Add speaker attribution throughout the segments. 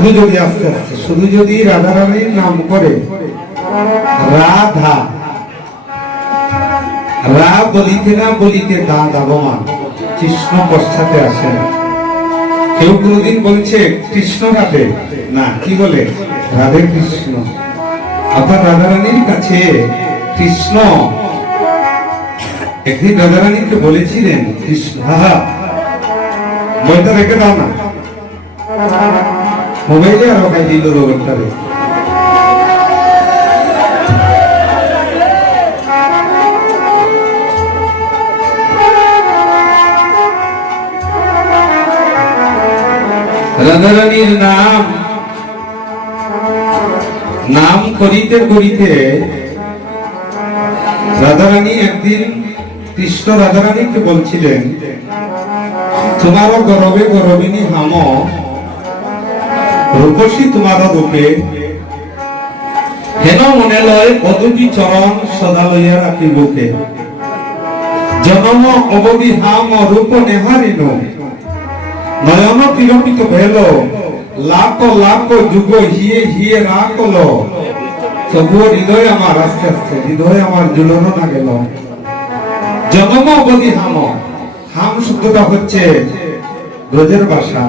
Speaker 1: শুধু যদি আস্তে আস্তে শুধু যদি রাধারানীর নাম করে, রাধা। রা বলিতে না বলিতে দা দাবমান, কৃষ্ণ পশ্চাতে আসেন কেউ কোনদিন বলছে, কৃষ্ণ রাধে। না, কি বলে? রাধে কৃষ্ণ। অর্থাৎ রাধারানীর কাছে কৃষ্ণ। একদিন রাধারানীকে বলেছিলেন, কৃষ্ণ, হা বইটা রেখে দাও না। মোবাইলে আর দিল রোগটারে রাধারানীর নাম নাম করিতে করিতে রাধারানী একদিন কৃষ্ণ রাধারানীকে বলছিলেন তোমারও গরবে গরবিনী হাম রূপসী তোমার রূপে হেন মনে লয় অদুটি চরণ সদা লইয়া রাখি বুকে জনম অবধি হাম রূপ নেহারিন নয়ন তিরপিত ভেল লাখ লাখ যুগ হিয়ে হিয়ে কল। তবুও হৃদয় আমার আস্তে আস্তে, হৃদয় আমার জুলনো না গেল জনম অবধি হাম হাম শব্দটা হচ্ছে ব্রজের ভাষা।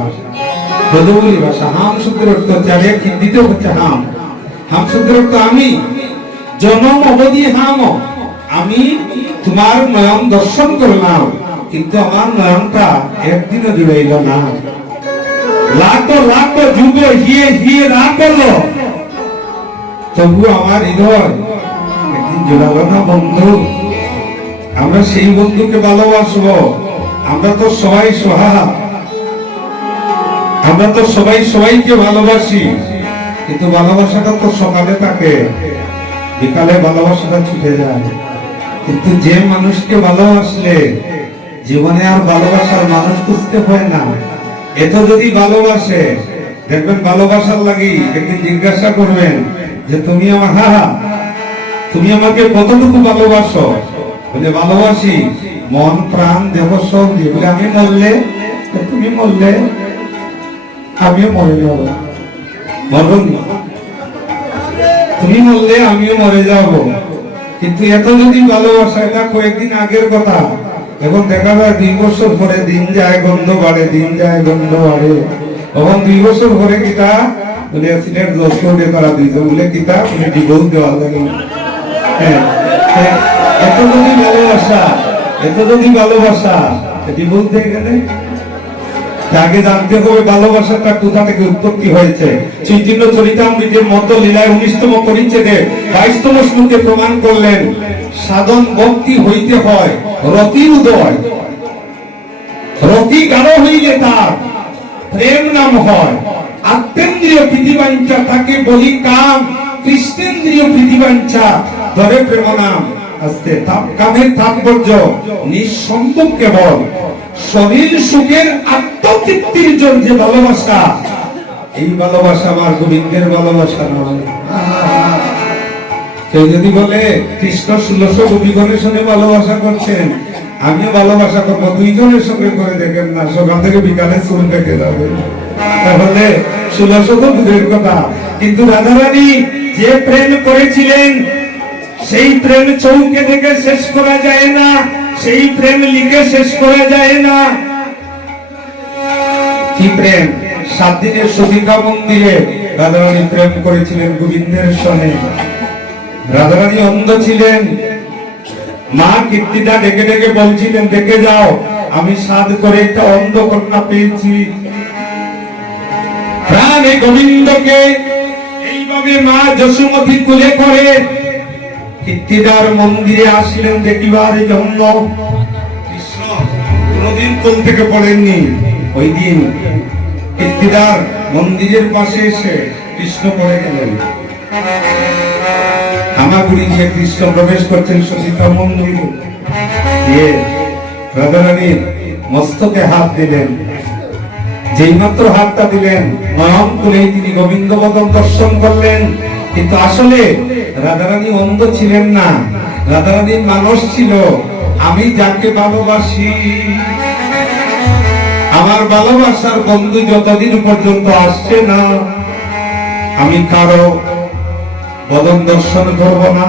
Speaker 1: ব্রজবুলি ভাষা হাম শব্দের অর্থ হচ্ছে আর হচ্ছে হাম। হাম শব্দের অর্থ আমি। জনম অবধি হাম। আমি তোমার নয়ন দর্শন করলাম। কিন্তু আমার নয়নটা একদিনও জুড়াইল না। লাখ লাখ যুগ হিয়ে হিয়ে না করল। তবু আমার হৃদয় একদিন জোড়ালো না বন্ধু। আমরা সেই বন্ধুকে ভালোবাসবো। আমরা তো সবাই সোহা আমরা তো সবাই সবাইকে ভালোবাসি, কিন্তু ভালোবাসাটা তো সকালে থাকে, বিকালে ভালোবাসাটা ছুটে যায়। কিন্তু যে মানুষকে ভালোবাসলে জীবনে আর ভালোবাসার মানুষ খুঁজতে হয় না। এত যদি ভালোবাসে, দেখবেন ভালোবাসার লাগি একদিন জিজ্ঞাসা করবেন যে, তুমি আমার, হা তুমি আমাকে কতটুকু ভালোবাসো? বলে, ভালোবাসি। মন, প্রাণ, দেহ সব দিয়ে আমি মরলে তুমি মরলে। আমিও মরে যাব। মরবনি তুমি মরলে আমিও মরে যাব। কিন্তু এত যদি ভালোবাসা এটা কয়েকদিন আগের কথা। এখন দেখা যায় দুই বছর পরে দিন যায় গন্ধ বাড়ে দিন যায় গন্ধ বাড়ে। তখন দুই বছর পরে কিতা? বলে তারা কিতা? তুমি ডিভোর্স দেওয়া লাগে। হ্যাঁ, হ্যাঁ, এত যদি ভালোবাসা এত যদি ভালোবাসা ডিভোর্স দিয়ে গেলে আগে জানতে হবে ভালোবাসাটা কোথা থেকে উৎপত্তি হয়েছে। চৈতন্য চরিতামৃতের মধ্য লীলায় উনিশতম পরিচ্ছেদে বাইশতম শ্লোকে প্রমাণ করলেন, সাধন ভক্তি হইতে হয়, রতি উদয়। রতি গাঢ় হইলে তার প্রেম নাম হয়। আত্মেন্দ্রিয় প্রীতিবাঞ্ছা তাকে বলি কাম, কৃষ্ণেন্দ্রিয় প্রীতিবাঞ্ছা ধরে প্রেম নাম। আস্তে কামের তাৎপর্য নিঃসম্ভব কেবল শরীর সুখের আত্মতৃপ্তির জন্য যে ভালোবাসা, এই ভালোবাসা আমার গোবিন্দের ভালোবাসা নয়। কেউ যদি বলে, কৃষ্ণ ষোলশো গোপীগণের সঙ্গে ভালোবাসা করছেন, আমিও ভালোবাসা করব দুইজনের সঙ্গে করে দেখেন না, সকাল থেকে বিকালে চুল কেটে যাবে। তাহলে ষোলশো তো কথা, কিন্তু রাধারানী যে প্রেম করেছিলেন সেই প্রেম চৌকে থেকে শেষ করা যায় না, সেই প্রেম লিখে শেষ করা যায় না। কি প্রেম? সাত দিনের সতীকা মন্দিরে রাধারানী প্রেম করেছিলেন গোবিন্দের সনে। রাধারানী অন্ধ ছিলেন। মা কীর্তিটা ডেকে ডেকে বলছিলেন, দেখে যাও, আমি সাদ করে একটা অন্ধ কন্যা পেয়েছি। প্রাণে গোবিন্দকে এইভাবে মা যশোমতী কুলে করে কীর্তিদার মন্দিরে আসলেন দেখিবার জন্য। কৃষ্ণ কোনদিন কোল থেকে পড়েননি ওই দিন কীর্তিদার মন্দিরের পাশে এসে কৃষ্ণ পড়ে গেলেন। হামাগুড়ি কৃষ্ণ প্রবেশ করছেন সতীতা মন্দির। দিয়ে রাধারানীর মস্তকে হাত দিলেন। যেই মাত্র হাতটা দিলেন নয়ন তুলেই তিনি গোবিন্দ দর্শন করলেন। কিন্তু আসলে রাধারানী অন্ধ ছিলেন না। রাধারানীর মানুষ ছিল। আমি যাকে ভালোবাসি, আমার ভালোবাসার বন্ধু যতদিন পর্যন্ত আসছে না, আমি কারও বদন দর্শন করব না।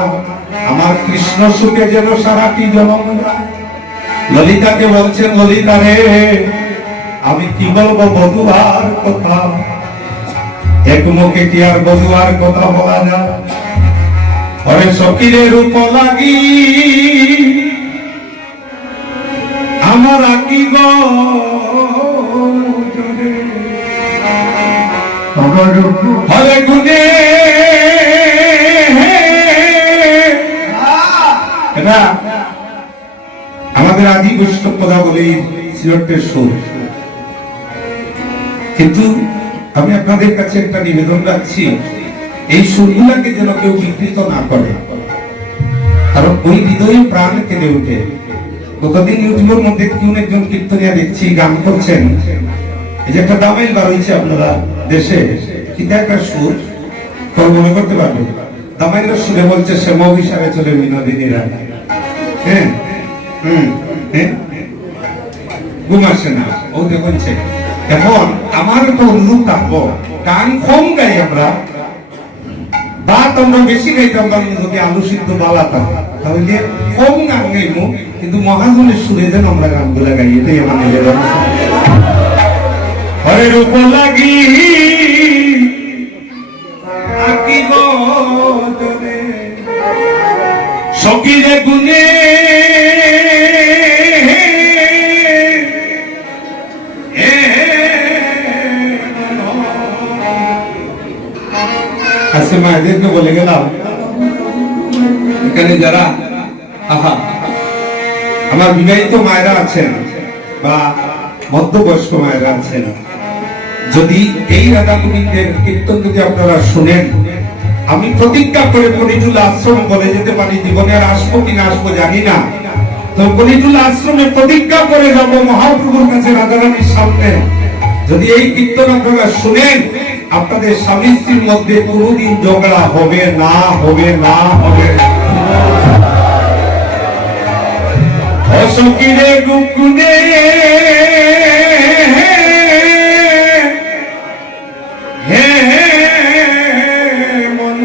Speaker 1: আমার কৃষ্ণ সুখে যেন সারাটি জনম ললিতাকে বলছেন, ললিতা রে, আমি কি বলব বধুয়ার কথা? এক মুখে কি আর বধুয়ার কথা বলা যায়? অরে সকিরে রূপ লাগি। আমার আকি হরে গুনে। আমাদের আদি বৈষ্ণব পদাবলীর সিলেটের সুর। কিন্তু আমি আপনাদের কাছে একটা নিবেদন রাখছি, এই সুরগুলাকে যেন কেউ বিকৃত না করে। কারণ ওই হৃদয়ে প্রাণ কেঁদে উঠে গতদিন ইউটিউবের মধ্যে কোন একজন কীর্তনিয়া দেখছি, গান করছেন। এই যে একটা দামাইল বার হয়েছে আপনারা দেশে কিন্তু একটা সুর? কেউ মনে করতে পারবে? দামাইলের সুরে বলছে শ্যাম অভিসারে চলে বিনোদিনী রায় হ্যাঁ? হুম? হ্যাঁ? ঘুম আসে না। ও বলছে এখন আমার তো অনুরোধ থাকব গান কম গাই আমরা ভাত আমরা বেশি খাইতাম কারণ যদি আলু সিদ্ধ বালাতাম তাহলে কম গান গাইবো কিন্তু মহাজনের সুরে যেন আমরা গানগুলা গাই, এটাই আমার নিবেদন হরে রূপ লাগি। গুনে মায়েদেরকে বলে গেলাম, এখানে যারা, আহা, আমার বিবাহিত মায়েরা আছেন বা মধ্যবয়স্ক মায়েরা আছেন, যদি এই রাধা গোবিন্দের কীর্তন যদি আপনারা শুনেন, আমি প্রতিজ্ঞা করে কলিজুল আশ্রম বলে যেতে পারি, জীবনে আর আসব কিনা আসব জানি না। তো কলিজুল আশ্রমে প্রতিজ্ঞা করে যাব মহাপ্রভুর কাছে রাধারানীর সামনে যদি এই কীর্তন আপনারা শুনেন আপনাদের স্বামী স্ত্রীর মধ্যে কোনোদিন ঝগড়া হবে না হবে না, হবে। অসকিরে গুকুনে মন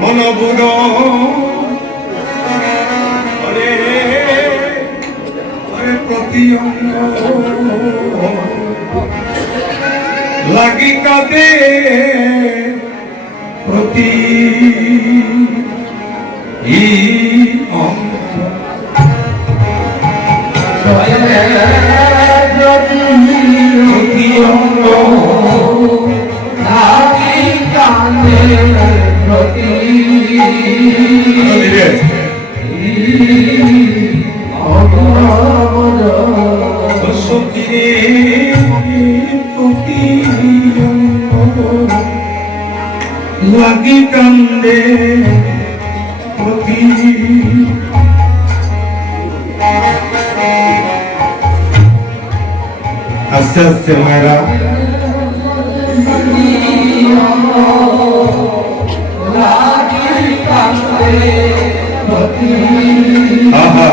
Speaker 1: মন বুড়ো লাগি আস্তে আস্তে মায়েরা। আহা।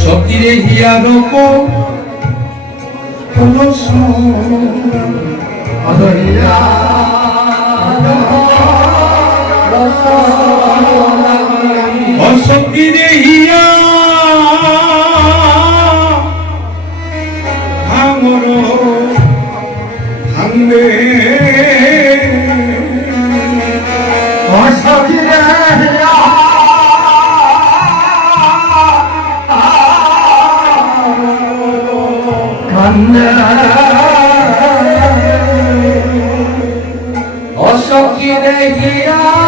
Speaker 1: সকিরে হিয়া রূপ কলস অসকিরে হিয়া। ভাঙর ভাঙবে।
Speaker 2: অসকিরে গিয়া
Speaker 1: হরে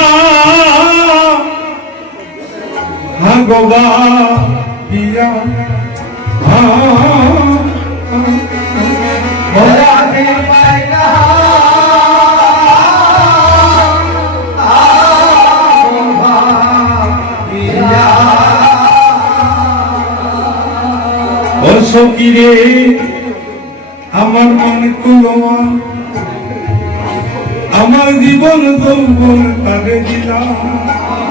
Speaker 1: না ও সকিরে আমার মন কুলোয়া আমার জীবন যৌবন তারে দিলাম।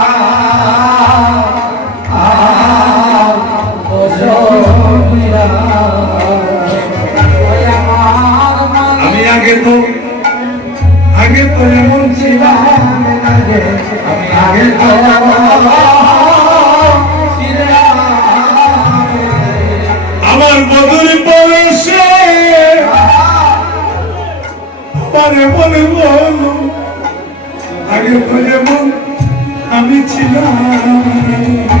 Speaker 1: আমি ছিলাম।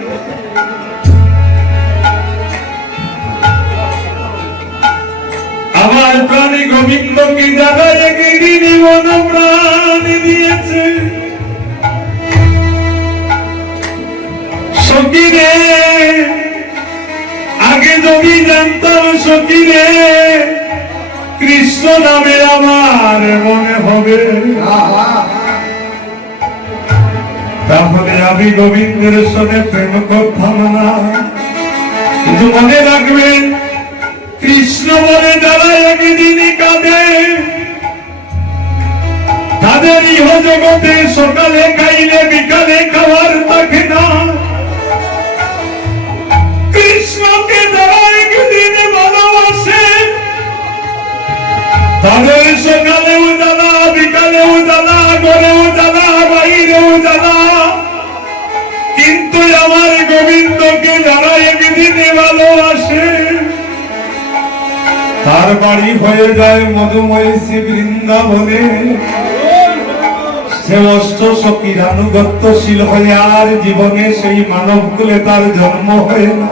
Speaker 1: আমার প্রাণী গোবিন্দকে যারা একদিন মন প্রাণ দিয়েছে। সকিরে আগে যদি জানতাম সকিরে কৃষ্ণ নামে আমার মনে হবে। তাহলে আমি গোবিন্দের সঙ্গে প্রেম করতাম না। কিন্তু মনে রাখবেন কৃষ্ণ বলে যারা একদিনই কাঁদে। তাদের ইহ জগতে সকালে খাইলে, বিকালে খাওয়ার থাকে না কৃষ্ণকে যারা একদিন ভালোবাসে তাদের সকালেও জ্বালা বিকালেও জ্বালা গড়েও জ্বালা বাইরেও জ্বালা কিন্তু আমার গোবিন্দকে যারা একদিনে ভালোবাসে তার বাড়ি হয়ে যায় মধুময় শ্রী বৃন্দাবনে সে অষ্ট সখীর আনুগত্যশীল হয়ে আর জীবনে সেই মানব কুলে তার জন্ম হয়ে। না